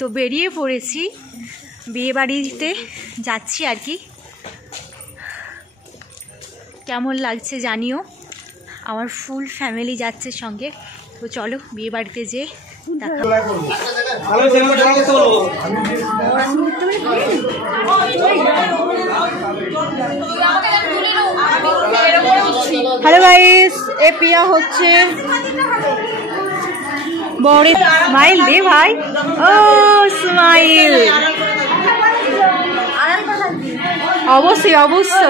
তো বেরিয়ে পড়েছি, বিয়ে বাড়িতে যাচ্ছি আর কি। কেমন লাগছে জানিও, আমার ফুল ফ্যামিলি যাচ্ছে সঙ্গে। তো চলো বিয়ে বাড়িতে যে हेलो गाइस, ए पिया होच्छे बड़े स्माइल दे भाई। ओ स्माइल अवश्य अवश्य।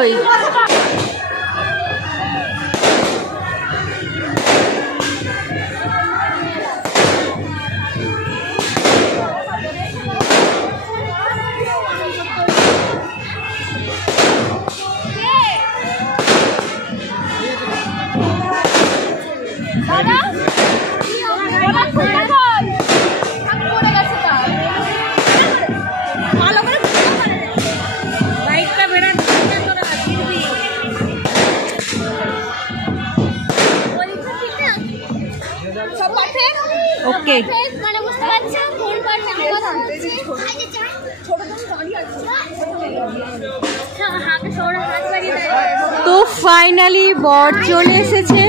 ओके तो फाइनली बर चले एसेছে।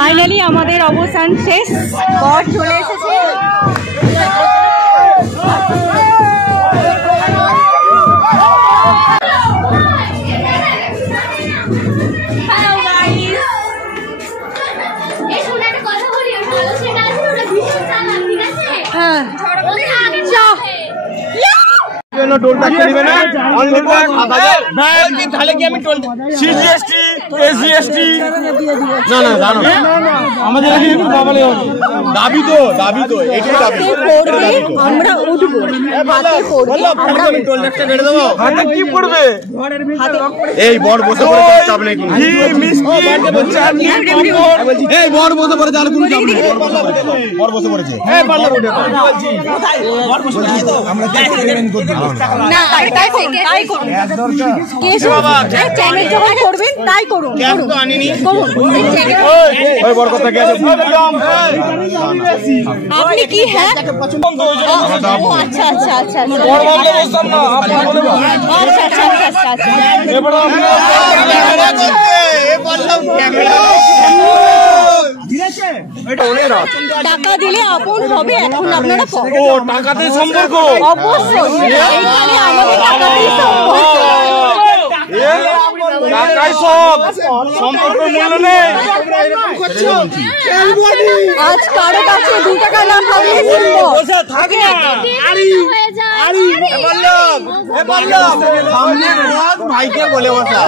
फाइनली हमारे अवसान शेष, बर चले एसेছে। আপনি কি হ্যাঁ আচ্ছা আচ্ছা আচ্ছা টাকা দিলে আপন হবে, এখন আপনারা টাকাতে সম্পর্ক অবশ্যই এইখানে আমাদের টাকাতেই সম্পর্ক। आज कारो काছে 2 টাকা না থাকলে বসে থাক না। সামনে ভাইকে বলে বসা।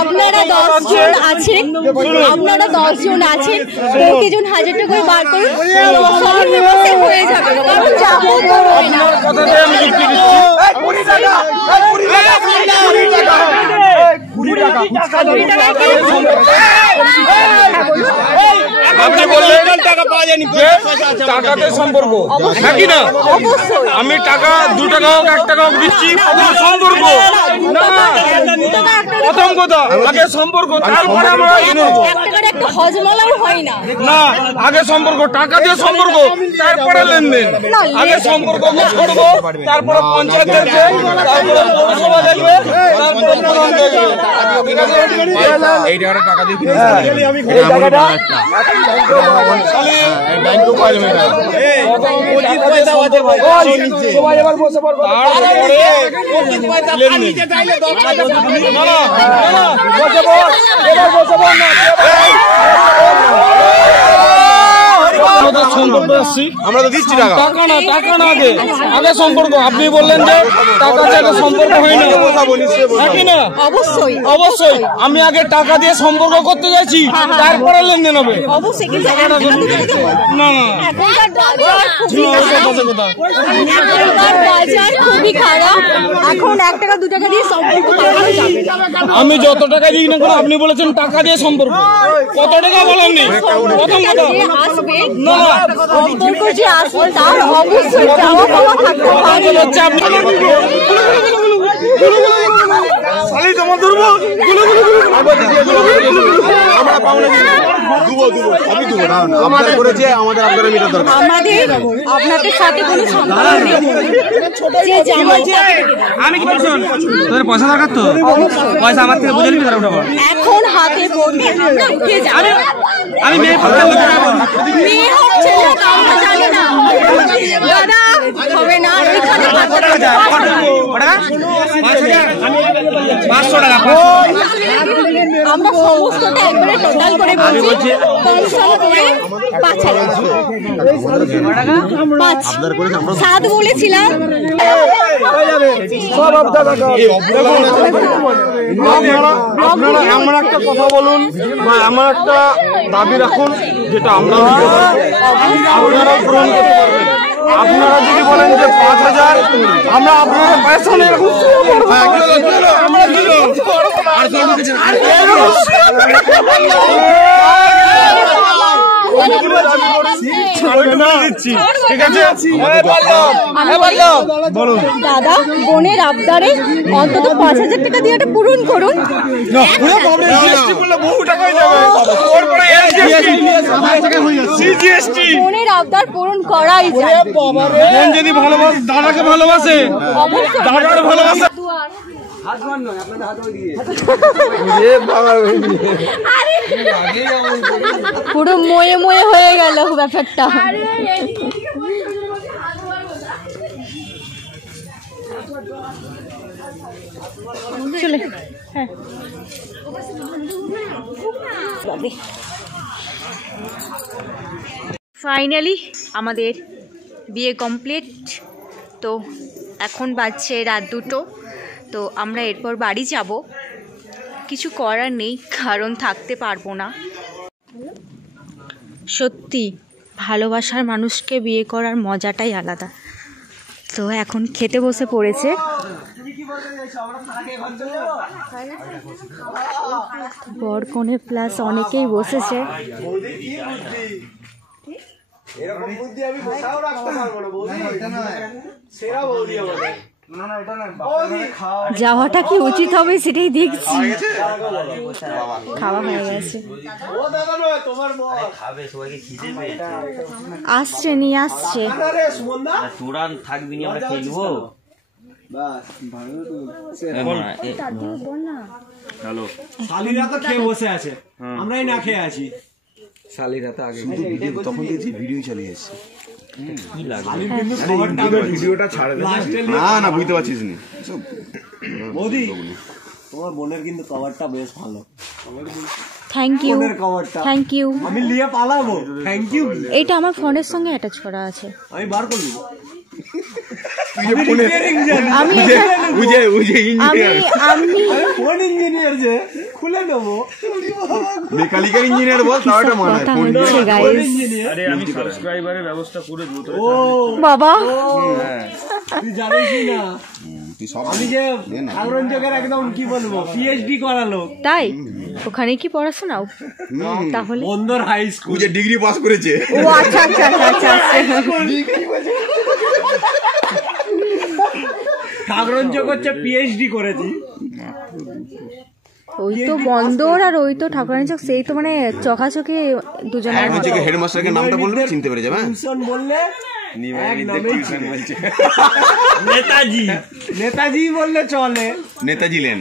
আপনারা 10 জন আছেন, আপনারা 10 জন আছেন, প্রতিজন 1000 টাকা করে বার করুন, সবার ব্যবস্থা হয়ে যাবে। কারণ যাবো তো হয় না। আপনি বললেন টাকা পাওয়া যায়নি, টাকাতে সম্পর্ক নাকি না? আমি টাকা 2 টাকা হোক 1 টাকা হোক দিচ্ছি, সম্পর্ক প্রথম কথা আগে সম্পর্ক, তারপরে আমরা না, আগে সম্পর্ক, টাকা দিয়ে সম্পর্ক, তারপরে লেনদেন। আগে সম্পর্ক করবো, তারপরে পঞ্চায়েত দেখবে, তারপরে পৌরসভা দেখবে, তারপরে এই টাকাটা টাকা দিয়ে আমরা তো দিচ্ছি টাকা, টাকা না, টাকা না, আগে আগে সম্পর্ক। আপনি বললেন যে টাকা ছাড়া সম্পর্ক হয় না, নাকি না? অবশ্যই অবশ্যই আমি আগে টাকা দিয়ে সম্পর্ক করতে যাচ্ছি, তারপরে লেনদেন হবে। না না, খুবই খারাপ। এখন 1 টাকা 2 টাকা দিয়ে সম্পর্ক আমি যত টাকা দিই না কেন, আপনি বলেছেন টাকা দিয়ে সম্পর্ক, কত টাকা বলেননি? প্রথম কথা না, সম্পর্ক যে আসবে তার অবশ্যই চাওয়া পাওয়া থাকতে আমাদের আপনাদের সাথে কোনো সম্পর্ক নেই। আমি কি বলছি, তোদের পয়সা দরকার তো, পয়সা আমার থেকে বুঝে নিবি। এখন হাতে বলবি আমরা উঠে যাবো। আমি মেয়ে হচ্ছে আমরা জানি না দাদা, হবে না। আমরা সমস্তটা একবারে টোটাল করে বলছি, কম সম করে 5 বলেছিলাম। আপনারা এমন একটা কথা বলুন বা এমন একটা দাবি রাখুন যেটা আমরা আপনারা পূরণ করতে পারবেন। আপনারা যদি বলেন যে 5000, আমরা আপনাদের পয়সা নিয়ে দাদা বোনের আবদারে অন্তত 5000 টাকা দিয়ে এটা পূরণ করুন। বোনের আবদার পূরণ করাই যায়। বোন যদি ভালোবাসে, দাদাকে ভালোবাসে, দাদার ভালোবাসে। পুরো ময়ে ময়ে হয়ে গেল ব্যাপারটা। চলে হ্যাঁ ফাইনালি আমাদের বিয়ে কমপ্লিট। তো এখন বাজছে রাত 2টো। তো আমরা এরপর বাড়ি যাব, কিছু করার নেই কারণ থাকতে পারবো না। সত্যি ভালোবাসার মানুষকে বিয়ে করার মজাটাই আলাদা। তো এখন খেতে বসে পড়েছে। বর কনে প্লাস অনেকেই বসেছে। যাওয়াটা কি উচিত হবে সেটাই দেখছি। খাওয়া হয়ে গেছে, আসছে নিয়ে আসছে। থাকবি না, আমরা খেয়ে নেবো। হ্যালো, শালিরা তো খেয়ে বসে আছে, আমরাই না খেয়ে আছি। শালিরা তো আগে তখন দেখছি ভিডিও চালিয়ে এসছে। ভিডিওটা ছাড়ে না, বুঝতে পারছিস না মোদি। তোমার বোনের কিন্তু কভারটা বেশ ভালো। Thank you, thank you. আমি নিয়ে পালাবো, থ্যাংক ইউ। এইটা আমার ফোনের সঙ্গে অ্যাটাচ করা আছে। আমি বার করব। খুলে নেবো মেকানিক্যাল ইঞ্জিনিয়ার বল, তাও এটা মনে হয়। আমি সাবস্ক্রাইবারের ব্যবস্থা করে দেব। ও বাবা, তুই জানিস না আমি যে ঠাকুরঞ্জকের একদম কি বলবো পিএইচডি করালো। তাই ওখানে কি পড়াশোনাও তাহলে? বন্দর হাই স্কুল যে ডিগ্রি পাস করেছে। ও আচ্ছা আচ্ছা আচ্ছা আচ্ছা ঠাকুরঞ্জক হচ্ছে পিএইচডি করেছি। ওই তো বন্দর আর ওই তো ঠাকুরানী চক, সেই তো মানে চকাচকে দুজনের হচ্ছে কি হেডমাস্টারকে নামটা বললে চিনতে পেরে যাবে। টিউশন বললে নেতাজি, নেতাজি বললে চলে। নেতাজি লেন।